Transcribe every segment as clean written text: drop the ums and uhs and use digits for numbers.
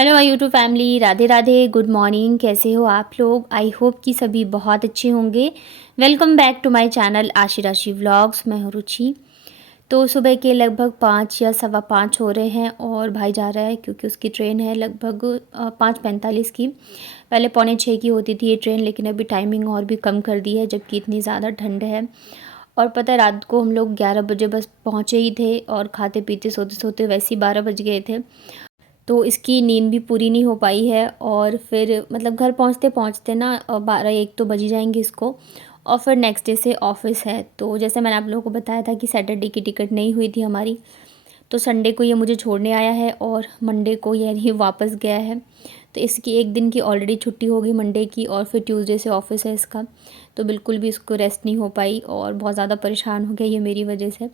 Hello my YouTube family, Radhe Radhe, good morning. कैसे हो आप लोग? आई होप कि सभी बहुत अच्छे होंगे। Welcome back to my channel Ashi Rashi vlogs. मैं हूँ रुचि। तो सुबह के लगभग 5 या सवा 5 हो रहे हैं और भाई जा रहा है क्योंकि उसकी ट्रेन है लगभग 5:45 की। पहले 5:45 की होती थी ये ट्रेन, लेकिन अभी टाइमिंग और भी कम कर दी है जबकि इतनी ज़्यादा ठंड है। और पता है, रात को हम लोग 11 बजे बस पहुँचे ही थे और खाते पीते सोते सोते वैसे ही 12 बज गए थे। तो इसकी नींद भी पूरी नहीं हो पाई है और फिर मतलब घर पहुंचते पहुंचते ना 12-1 तो बज ही जाएंगे इसको। और फिर नेक्स्ट डे से ऑफिस है। तो जैसे मैंने आप लोगों को बताया था कि सैटरडे की टिकट नहीं हुई थी हमारी, तो संडे को ये मुझे छोड़ने आया है और मंडे को ये वापस गया है। तो इसकी एक दिन की ऑलरेडी छुट्टी हो गई मंडे की, और फिर ट्यूसडे से ऑफिस है इसका। तो बिल्कुल भी इसको रेस्ट नहीं हो पाई और बहुत ज़्यादा परेशान हो गया ये मेरी वजह से।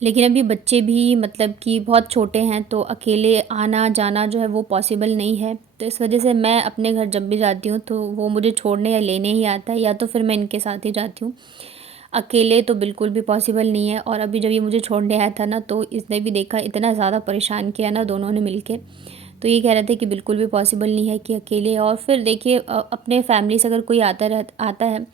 लेकिन अभी बच्चे भी मतलब कि बहुत छोटे हैं, तो अकेले आना जाना जो है वो पॉसिबल नहीं है। तो इस वजह से मैं अपने घर जब भी जाती हूँ तो वो मुझे छोड़ने या लेने ही आता है, या तो फिर मैं इनके साथ ही जाती हूँ। अकेले तो बिल्कुल भी पॉसिबल नहीं है। और अभी जब ये मुझे छोड़ने आया था ना, तो इसने भी देखा, इतना ज़्यादा परेशान किया ना दोनों ने मिलके। तो ये कह रहे थे कि बिल्कुल भी पॉसिबल नहीं है कि अकेले। और फिर देखिए, अपने फैमिली से अगर कोई आता है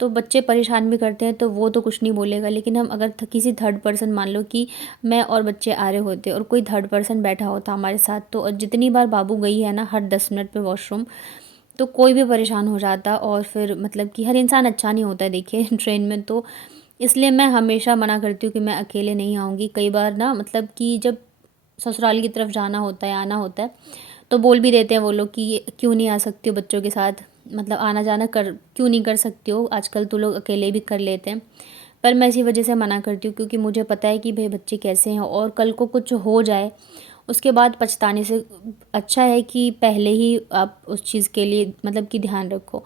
तो बच्चे परेशान भी करते हैं तो वो तो कुछ नहीं बोलेगा। लेकिन हम अगर किसी थर्ड पर्सन, मान लो कि मैं और बच्चे आ रहे होते और कोई थर्ड पर्सन बैठा होता हमारे साथ, तो जितनी बार बाबू गई है ना हर 10 मिनट पे वॉशरूम, तो कोई भी परेशान हो जाता। और फिर मतलब कि हर इंसान अच्छा नहीं होता है देखिए ट्रेन में। तो इसलिए मैं हमेशा मना करती हूँ कि मैं अकेले नहीं आऊँगी। कई बार ना मतलब कि जब ससुराल की तरफ जाना होता है, आना होता है, तो बोल भी देते हैं वो लोग कि क्यों नहीं आ सकती हो बच्चों के साथ, मतलब आना जाना कर क्यों नहीं कर सकती हो, आजकल तो लोग अकेले भी कर लेते हैं। पर मैं इसी वजह से मना करती हूँ क्योंकि मुझे पता है कि भाई बच्चे कैसे हैं और कल को कुछ हो जाए उसके बाद पछताने से अच्छा है कि पहले ही आप उस चीज़ के लिए मतलब कि ध्यान रखो।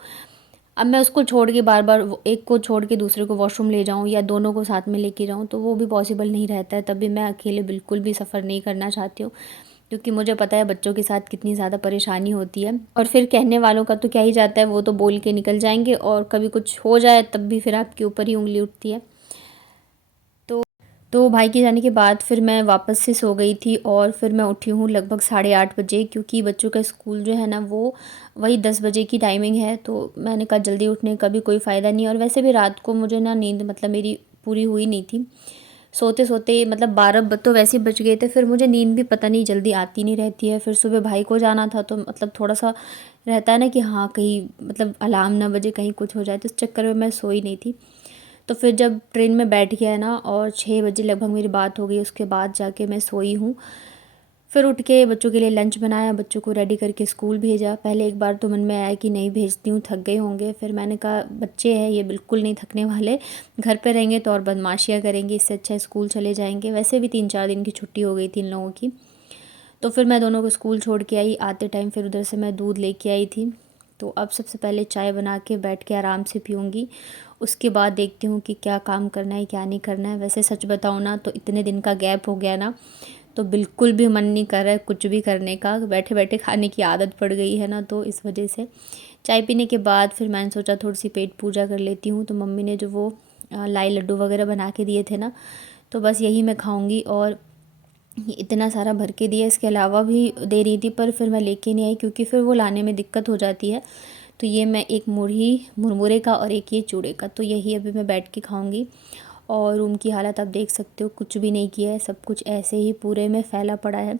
अब मैं उसको छोड़ के बार बार एक को छोड़ के दूसरे को वॉशरूम ले जाऊँ या दोनों को साथ में लेके जाऊँ, तो वो भी पॉसिबल नहीं रहता है। तभी मैं अकेले बिल्कुल भी सफ़र नहीं करना चाहती हूँ क्योंकि मुझे पता है बच्चों के साथ कितनी ज़्यादा परेशानी होती है। और फिर कहने वालों का तो क्या ही जाता है, वो तो बोल के निकल जाएंगे और कभी कुछ हो जाए तब भी फिर आपके ऊपर ही उंगली उठती है। तो भाई के जाने के बाद फिर मैं वापस से सो गई थी और फिर मैं उठी हूँ लगभग 8:30 बजे, क्योंकि बच्चों का स्कूल जो है ना वो वही 10 बजे की टाइमिंग है। तो मैंने कहा जल्दी उठने का भी कोई फ़ायदा नहीं है, और वैसे भी रात को मुझे ना नींद मतलब मेरी पूरी हुई नहीं थी। सोते सोते मतलब 12 तो वैसे ही बज गए थे। फिर मुझे नींद भी पता नहीं जल्दी आती नहीं रहती है। फिर सुबह भाई को जाना था तो मतलब थोड़ा सा रहता है ना कि हाँ कहीं मतलब अलार्म ना बजे, कहीं कुछ हो जाए, तो इस चक्कर में मैं सोई नहीं थी। तो फिर जब ट्रेन में बैठ गया ना और 6 बजे लगभग मेरी बात हो गई, उसके बाद जाके मैं सोई हूँ। फिर उठ के बच्चों के लिए लंच बनाया, बच्चों को रेडी करके स्कूल भेजा। पहले एक बार तो मन में आया कि नहीं भेजती हूँ, थक गए होंगे। फिर मैंने कहा बच्चे हैं ये बिल्कुल नहीं थकने वाले, घर पे रहेंगे तो और बदमाशियाँ करेंगे, इससे अच्छा स्कूल चले जाएंगे। वैसे भी 3-4 दिन की छुट्टी हो गई थी इन लोगों की। तो फिर मैं दोनों को स्कूल छोड़ के आई। आते टाइम फिर उधर से मैं दूध लेके आई थी। तो अब सबसे पहले चाय बना के बैठ के आराम से पीऊँगी। उसके बाद देखती हूँ कि क्या काम करना है क्या नहीं करना है। वैसे सच बताऊँ ना तो इतने दिन का गैप हो गया ना, तो बिल्कुल भी मन नहीं कर रहा है कुछ भी करने का। बैठे बैठे खाने की आदत पड़ गई है ना, तो इस वजह से चाय पीने के बाद फिर मैंने सोचा थोड़ी सी पेट पूजा कर लेती हूँ। तो मम्मी ने जो वो लाई लड्डू वगैरह बना के दिए थे ना, तो बस यही मैं खाऊंगी। और ये इतना सारा भर के दिया, इसके अलावा भी दे रही थी पर फिर मैं लेके नहीं आई क्योंकि फिर वो लाने में दिक्कत हो जाती है। तो ये मैं एक मुरही मुरमुरे का और एक ये चूड़े का, तो यही अभी मैं बैठ के खाऊंगी। और रूम की हालत आप देख सकते हो, कुछ भी नहीं किया है, सब कुछ ऐसे ही पूरे में फैला पड़ा है।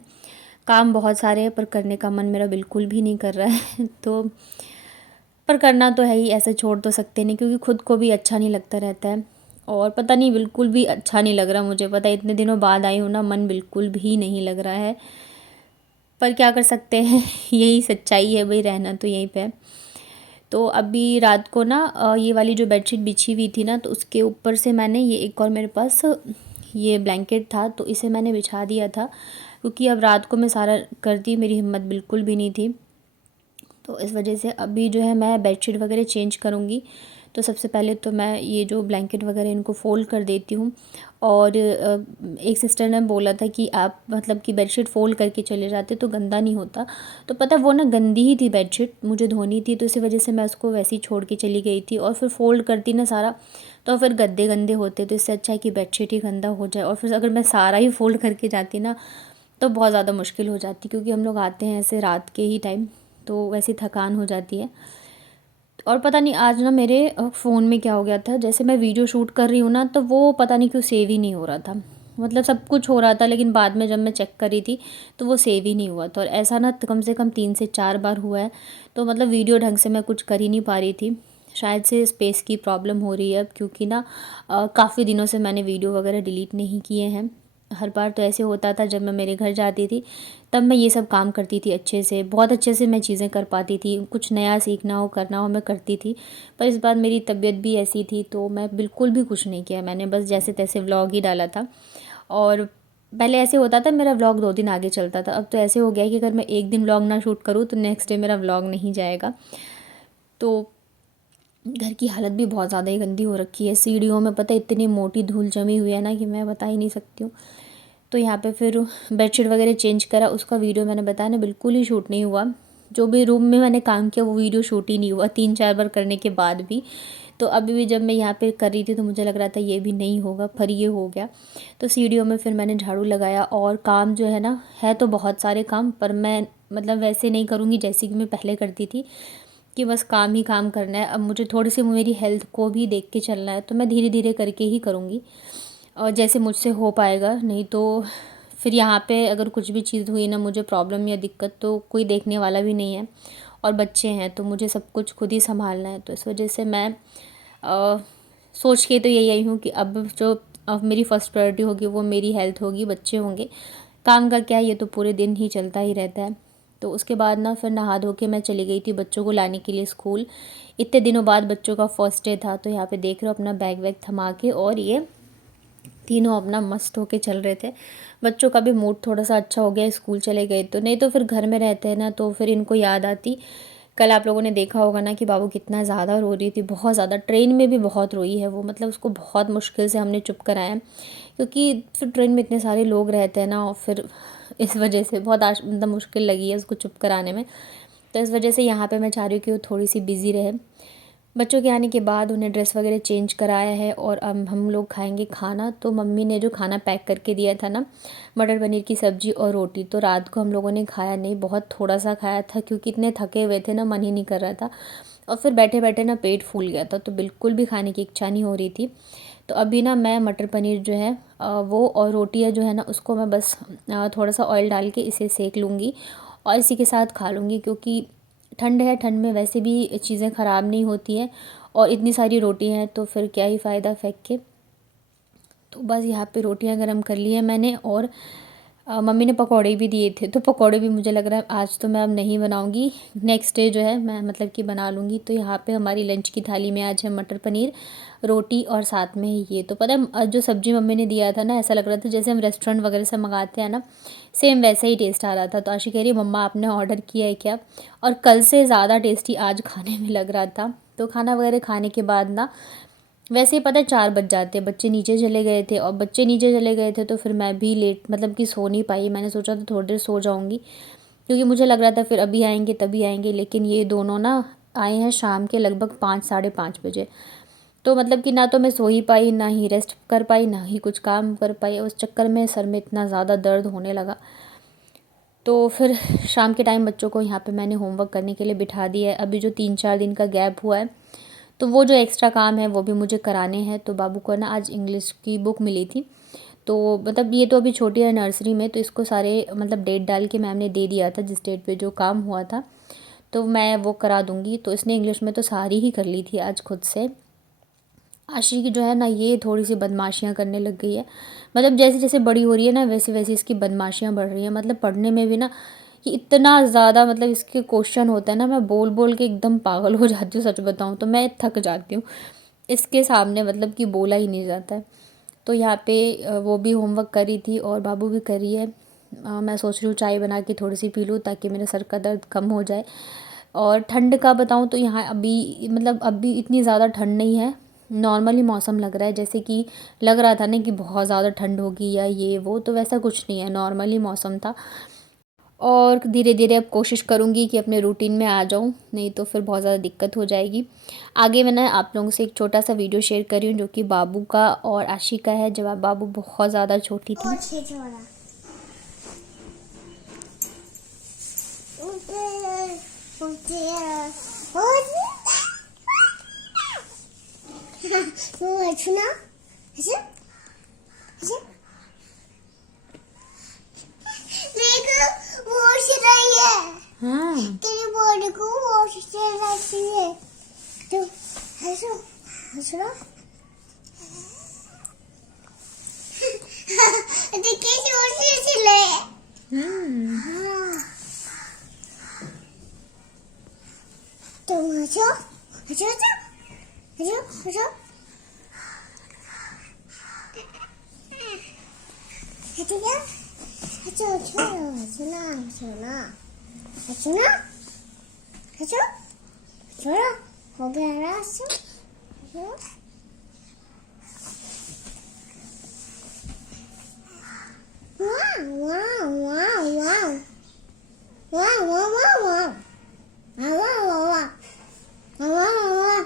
काम बहुत सारे हैं पर करने का मन मेरा बिल्कुल भी नहीं कर रहा है तो पर करना तो है ही, ऐसे छोड़ तो सकते नहीं क्योंकि खुद को भी अच्छा नहीं लगता रहता है। और पता नहीं बिल्कुल भी अच्छा नहीं लग रहा मुझे, पता है इतने दिनों बाद आई हूँ ना, मन बिल्कुल भी नहीं लग रहा है। पर क्या कर सकते हैं यही सच्चाई है भाई, रहना तो यहीं पे है। तो अभी रात को ना ये वाली जो बेडशीट बिछी हुई थी ना, तो उसके ऊपर से मैंने ये एक और मेरे पास ये ब्लैंकेट था तो इसे मैंने बिछा दिया था, क्योंकि अब रात को मैं सारा करती मेरी हिम्मत बिल्कुल भी नहीं थी। तो इस वजह से अभी जो है मैं बेडशीट वगैरह चेंज करूँगी। तो सबसे पहले तो मैं ये जो ब्लैंकेट वगैरह इनको फ़ोल्ड कर देती हूँ। और एक सिस्टर ने बोला था कि आप मतलब कि बेडशीट फ़ोल्ड करके चले जाते तो गंदा नहीं होता। तो पता वो ना गंदी ही थी बेडशीट, मुझे धोनी थी, तो इसी वजह से मैं उसको वैसे ही छोड़ के चली गई थी। और फिर फ़ोल्ड करती ना सारा, तो फिर गद्दे गंदे होते, तो इससे अच्छा है कि बेडशीट ही गंदा हो जाए। और फिर अगर मैं सारा ही फ़ोल्ड करके जाती ना, तो बहुत ज़्यादा मुश्किल हो जाती, क्योंकि हम लोग आते हैं ऐसे रात के ही टाइम, तो वैसी थकान हो जाती है। और पता नहीं आज ना मेरे फ़ोन में क्या हो गया था, जैसे मैं वीडियो शूट कर रही हूँ ना, तो वो पता नहीं क्यों सेव ही नहीं हो रहा था। मतलब सब कुछ हो रहा था, लेकिन बाद में जब मैं चेक कर रही थी तो वो सेव ही नहीं हुआ था। और ऐसा ना कम से कम 3 से 4 बार हुआ है। तो मतलब वीडियो ढंग से मैं कुछ कर ही नहीं पा रही थी। शायद से स्पेस की प्रॉब्लम हो रही है अब, क्योंकि ना काफ़ी दिनों से मैंने वीडियो वगैरह डिलीट नहीं किए हैं। हर बार तो ऐसे होता था जब मैं मेरे घर जाती थी, तब मैं ये सब काम करती थी अच्छे से, बहुत अच्छे से मैं चीज़ें कर पाती थी, कुछ नया सीखना हो करना हो मैं करती थी। पर इस बार मेरी तबीयत भी ऐसी थी, तो मैं बिल्कुल भी कुछ नहीं किया, मैंने बस जैसे तैसे व्लॉग ही डाला था। और पहले ऐसे होता था मेरा व्लॉग 2 दिन आगे चलता था, अब तो ऐसे हो गया है कि अगर मैं एक दिन व्लॉग ना शूट करूँ तो नेक्स्ट डे मेरा व्लॉग नहीं जाएगा। तो घर की हालत भी बहुत ज़्यादा ही गंदी हो रखी है, सीढ़ियों में पता है इतनी मोटी धूल जमी हुई है ना कि मैं बता ही नहीं सकती हूँ। तो यहाँ पे फिर बेडशीट वगैरह चेंज करा, उसका वीडियो मैंने बताया ना बिल्कुल ही शूट नहीं हुआ। जो भी रूम में मैंने काम किया वो वीडियो शूट ही नहीं हुआ 3-4 बार करने के बाद भी। तो अभी भी जब मैं यहाँ पे कर रही थी तो मुझे लग रहा था ये भी नहीं होगा, पर ये हो गया। तो सीढ़ियों में फिर मैंने झाड़ू लगाया, और काम जो है ना, है तो बहुत सारे काम, पर मैं मतलब वैसे नहीं करूँगी जैसे कि मैं पहले करती थी कि बस काम ही काम करना है। अब मुझे थोड़ी सी मेरी हेल्थ को भी देख के चलना है, तो मैं धीरे धीरे करके ही करूँगी और जैसे मुझसे हो पाएगा। नहीं तो फिर यहाँ पे अगर कुछ भी चीज़ हुई ना मुझे प्रॉब्लम या दिक्कत, तो कोई देखने वाला भी नहीं है, और बच्चे हैं तो मुझे सब कुछ खुद ही संभालना है। तो इस वजह से मैं अ, सोच के तो यही आई हूँ कि अब मेरी फ़र्स्ट प्रायोरिटी होगी वो मेरी हेल्थ होगी, बच्चे होंगे। काम का क्या है, ये तो पूरे दिन ही चलता ही रहता है। तो उसके बाद ना फिर नहा धो के मैं चली गई थी बच्चों को लाने के लिए स्कूल। इतने दिनों बाद बच्चों का फर्स्ट डे था, तो यहाँ पे देख रहे हो अपना बैग वैग थमा के, और ये तीनों अपना मस्त होके चल रहे थे। बच्चों का भी मूड थोड़ा सा अच्छा हो गया, स्कूल चले गए तो, नहीं तो फिर घर में रहते हैं ना तो फिर इनको याद आती। कल आप लोगों ने देखा होगा ना कि बाबू कितना ज़्यादा रो रही थी, बहुत ज़्यादा, ट्रेन में भी बहुत रोई है वो, मतलब उसको बहुत मुश्किल से हमने चुप कराया, क्योंकि फिर ट्रेन में इतने सारे लोग रहते हैं ना, और फिर इस वजह से बहुत मतलब मुश्किल लगी है उसको चुप कराने में। तो इस वजह से यहाँ पे मैं चाह रही हूँ कि वो थोड़ी सी बिज़ी रहे। बच्चों के आने के बाद उन्हें ड्रेस वगैरह चेंज कराया है, और अब हम लोग खाएंगे खाना। तो मम्मी ने जो खाना पैक करके दिया था ना, मटर पनीर की सब्ज़ी और रोटी, तो रात को हम लोगों ने खाया नहीं, बहुत थोड़ा सा खाया था, क्योंकि इतने थके हुए थे ना, मन ही नहीं कर रहा था। और फिर बैठे बैठे ना पेट फूल गया था, तो बिल्कुल भी खाने की इच्छा नहीं हो रही थी। तो अभी ना मैं मटर पनीर जो है वो, और रोटियाँ जो है ना उसको मैं बस थोड़ा सा ऑयल डाल के इसे सेक लूँगी और इसी के साथ खा लूँगी, क्योंकि ठंड है, ठंड में वैसे भी चीज़ें ख़राब नहीं होती हैं, और इतनी सारी रोटी हैं तो फिर क्या ही फ़ायदा फेंक के। तो बस यहाँ पे रोटियां गरम कर ली है मैंने, और मम्मी ने पकौड़े भी दिए थे, तो पकौड़े भी मुझे लग रहा है आज तो मैं अब नहीं बनाऊंगी, नेक्स्ट डे जो है मैं मतलब कि बना लूँगी। तो यहाँ पे हमारी लंच की थाली में आज है मटर पनीर, रोटी, और साथ में ये, तो पता है जो सब्ज़ी मम्मी ने दिया था ना, ऐसा लग रहा था जैसे हम रेस्टोरेंट वगैरह से मंगाते हैं ना, सेम वैसे ही टेस्ट आ रहा था। तो आशी कह रही है मम्मा आपने ऑर्डर किया है क्या, और कल से ज़्यादा टेस्टी आज खाने में लग रहा था। तो खाना वगैरह खाने के बाद ना, वैसे ही पता है 4 बज जाते हैं, बच्चे नीचे चले गए थे, और बच्चे नीचे चले गए थे तो फिर मैं भी लेट मतलब कि सो नहीं पाई। मैंने सोचा था थोड़ी देर सो जाऊंगी, क्योंकि मुझे लग रहा था फिर अभी आएंगे तभी आएंगे, लेकिन ये दोनों ना आए हैं शाम के लगभग 5 साढ़े 5 बजे। तो मतलब कि ना तो मैं सो ही पाई, ना ही रेस्ट कर पाई, ना ही कुछ काम कर पाई, उस चक्कर में सर में इतना ज़्यादा दर्द होने लगा। तो फिर शाम के टाइम बच्चों को यहाँ पे मैंने होमवर्क करने के लिए बिठा दिया है। अभी जो 3-4 दिन का गैप हुआ है, तो वो जो एक्स्ट्रा काम है वो भी मुझे कराने हैं। तो बाबू को ना आज इंग्लिश की बुक मिली थी, तो मतलब ये तो अभी छोटी है नर्सरी में, तो इसको सारे मतलब डेट डाल के मैम ने दे दिया था जिस डेट पे जो काम हुआ था, तो मैं वो करा दूँगी। तो इसने इंग्लिश में तो सारी ही कर ली थी आज खुद से। आशी की जो है ना ये थोड़ी सी बदमाशियाँ करने लग गई है, मतलब जैसे जैसे बड़ी हो रही है ना वैसे वैसे इसकी बदमाशियाँ बढ़ रही हैं। मतलब पढ़ने में भी ना कि इतना ज़्यादा, मतलब इसके क्वेश्चन होता है ना, मैं बोल बोल के एकदम पागल हो जाती हूँ, सच बताऊँ तो मैं थक जाती हूँ इसके सामने, मतलब कि बोला ही नहीं जाता है। तो यहाँ पे वो भी होमवर्क करी थी और बाबू भी करी है। मैं सोच रही हूँ चाय बना के थोड़ी सी पी लूँ ताकि मेरे सर का दर्द कम हो जाए। और ठंड का बताऊँ तो यहाँ अभी मतलब अभी इतनी ज़्यादा ठंड नहीं है, नॉर्मली मौसम लग रहा है, जैसे कि लग रहा था ना कि बहुत ज़्यादा ठंड होगी या ये वो, तो वैसा कुछ नहीं है, नॉर्मली मौसम था। और धीरे धीरे अब कोशिश करूँगी कि अपने रूटीन में आ जाऊँ, नहीं तो फिर बहुत ज़्यादा दिक्कत हो जाएगी। आगे मैंने आप लोगों से एक छोटा सा वीडियो शेयर करी हूँ जो कि बाबू का और आशी का है, जब बाबू बहुत ज़्यादा छोटी थी। सुना मेरे को वॉश रही है। हाँ तेरी बॉडी को वॉश रहती है तो हंसो हंसो देखिए जोर से चिल्ले। हाँ तुम हंसो हंसो हंसो हंसो ठीक है हंसो हंसो सुना सुना सुना हंसो छोड़ो हो गया ना हंसो वाह वाह वाह वाह वाह वाह वाह वाह वाह वाह वाह वाह वाह